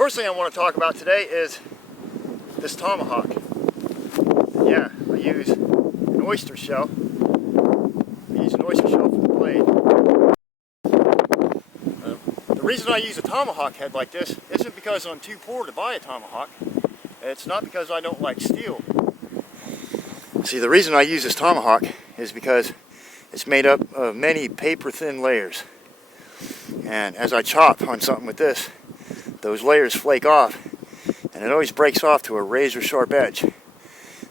First thing I want to talk about today is this tomahawk. Yeah, I use an oyster shell. I use an oyster shell for the blade. The reason I use a tomahawk head like this isn't because I'm too poor to buy a tomahawk. It's not because I don't like steel. See, the reason I use this tomahawk is because it's made up of many paper-thin layers. And as I chop on something with this, those layers flake off, and it always breaks off to a razor-sharp edge.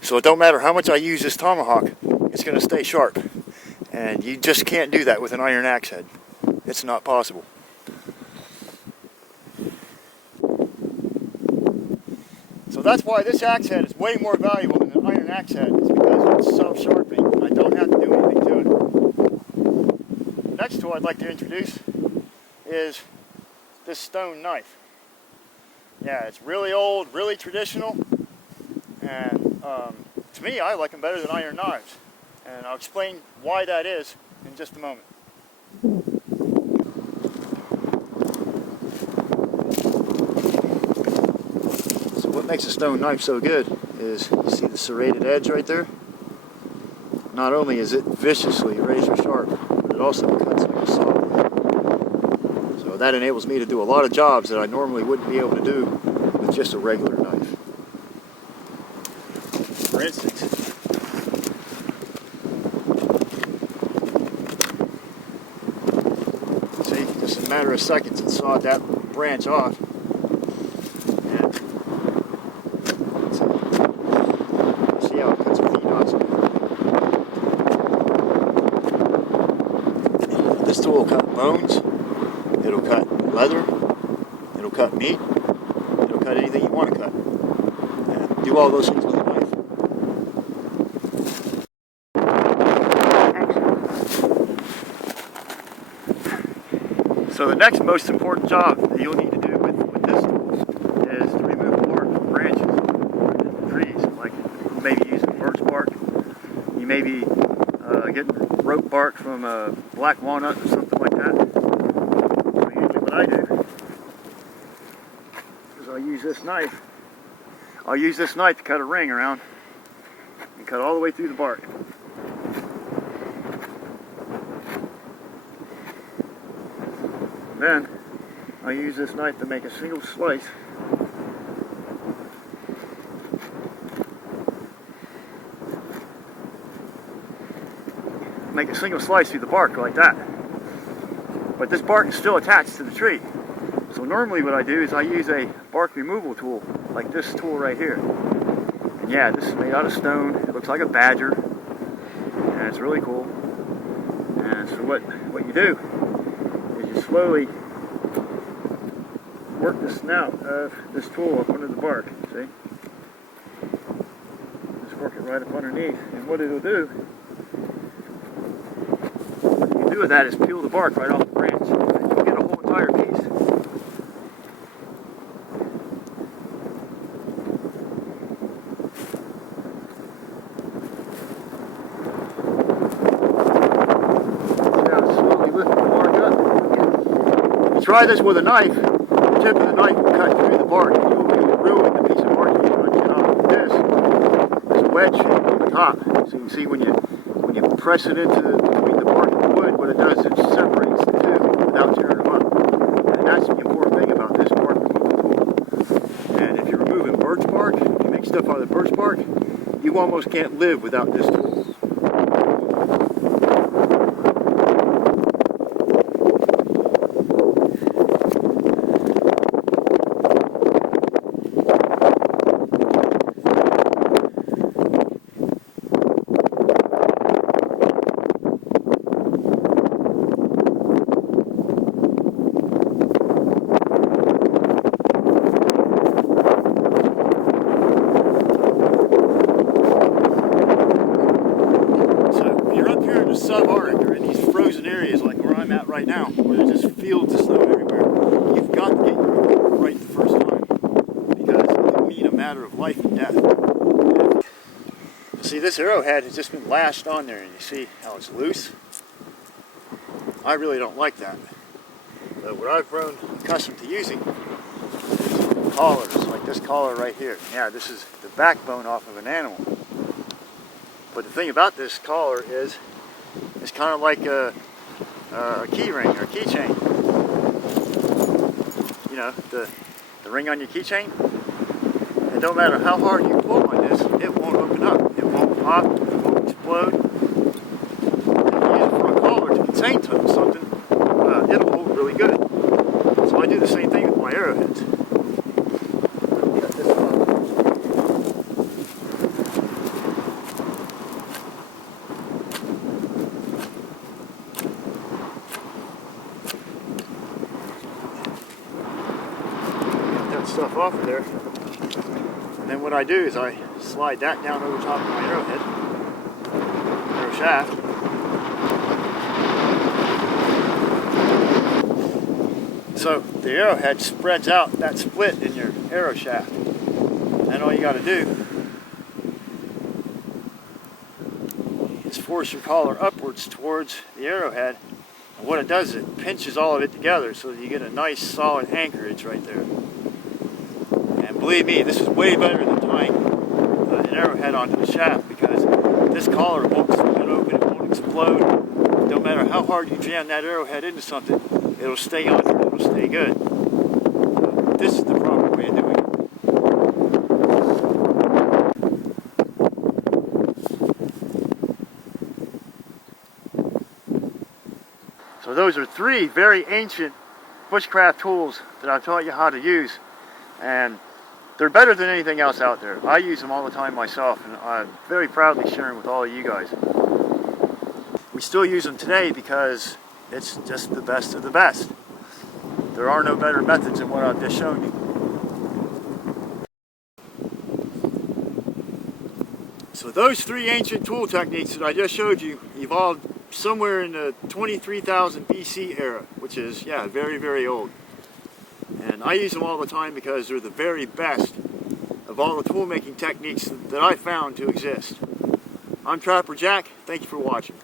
So it don't matter how much I use this tomahawk, it's going to stay sharp. And you just can't do that with an iron axe head. It's not possible. So that's why this axe head is way more valuable than an iron axe head. It's because it's self-sharpening. I don't have to do anything to it. The next tool I'd like to introduce is this stone knife. Yeah, it's really old, really traditional, and to me, I like them better than iron knives. And I'll explain why that is in just a moment. So what makes a stone knife so good is, you see the serrated edge right there? Not only is it viciously razor sharp, but it also cuts like a saw blade. So that enables me to do a lot of jobs that I normally wouldn't be able to do with just a regular knife. For instance, see, just in a matter of seconds it sawed that branch off. And see how it cuts a few knots in it. This tool will cut bones, it'll cut leather, it'll cut meat, it'll cut anything you want to cut. And do all those things with a knife. So the next most important job that you'll need to do with this tool is to remove bark from branches from trees. Like you may be using birch bark, you may be getting rope bark from a black walnut or something like that. So usually what I do is I'll use this knife. I'll use this knife to cut a ring around and cut all the way through the bark. Then I use this knife to make a single slice. Make a single slice through the bark like that. But this bark is still attached to the tree. So normally what I do is I use a bark removal tool, like this tool right here. And yeah, this is made out of stone. It looks like a badger. And it's really cool. And so what you do, you slowly work the snout of this tool up under the bark, see? Just work it right up underneath, and what it'll do, what you can do with that is peel the bark right off the branch, and you'll get a whole entire piece. Try this with a knife. The tip of the knife will cut through the bark and you'll ruin the piece of bark you're trying to get off. This is a wedge shape on the top. So you can see when you press it into between the bark and the wood, what it does is it separates the two without tearing them up. And that's the important thing about this bark removal tool. And if you're removing birch bark, you make stuff out of the birch bark, you almost can't live without this tool. Sub-Arctic or in these frozen areas like where I'm at right now, where there's just fields of snow everywhere, you've got to get your equipment right the first time because it can mean a matter of life and death. See, this arrowhead has just been lashed on there, and you see how it's loose? I really don't like that. But what I've grown accustomed to using is collars, like this collar right here. Yeah, this is the backbone off of an animal. But the thing about this collar is, it's kind of like a key ring or keychain. You know, the ring on your keychain. And no matter how hard you pull on this, it won't open up. It won't pop. It won't explode. If you use it for a collar to contain something, it'll hold really good. So I do the same thing with my arrowheads. Got this one. Get that stuff off of there. And then what I do is I slide that down over top of my arrowhead, arrow shaft. So the arrowhead spreads out that split in your arrow shaft. And all you got to do is force your collar upwards towards the arrowhead. And what it does is it pinches all of it together so that you get a nice solid anchorage right there. And believe me, this is way better than tying an arrowhead onto the shaft, because this collar won't split open, it won't explode. No matter how hard you jam that arrowhead into something, it'll stay on there, it'll stay good. So this is the proper way of doing it. So those are 3 very ancient bushcraft tools that I've taught you how to use. And they're better than anything else out there. I use them all the time myself, and I'm very proudly sharing with all of you guys. We still use them today because it's just the best of the best. There are no better methods than what I've just shown you. So those 3 ancient tool techniques that I just showed you evolved somewhere in the 23,000 BC era, which is, yeah, very, very old. And I use them all the time because they're the very best of all the tool making techniques that I found to exist. I'm Trapper Jack. Thank you for watching.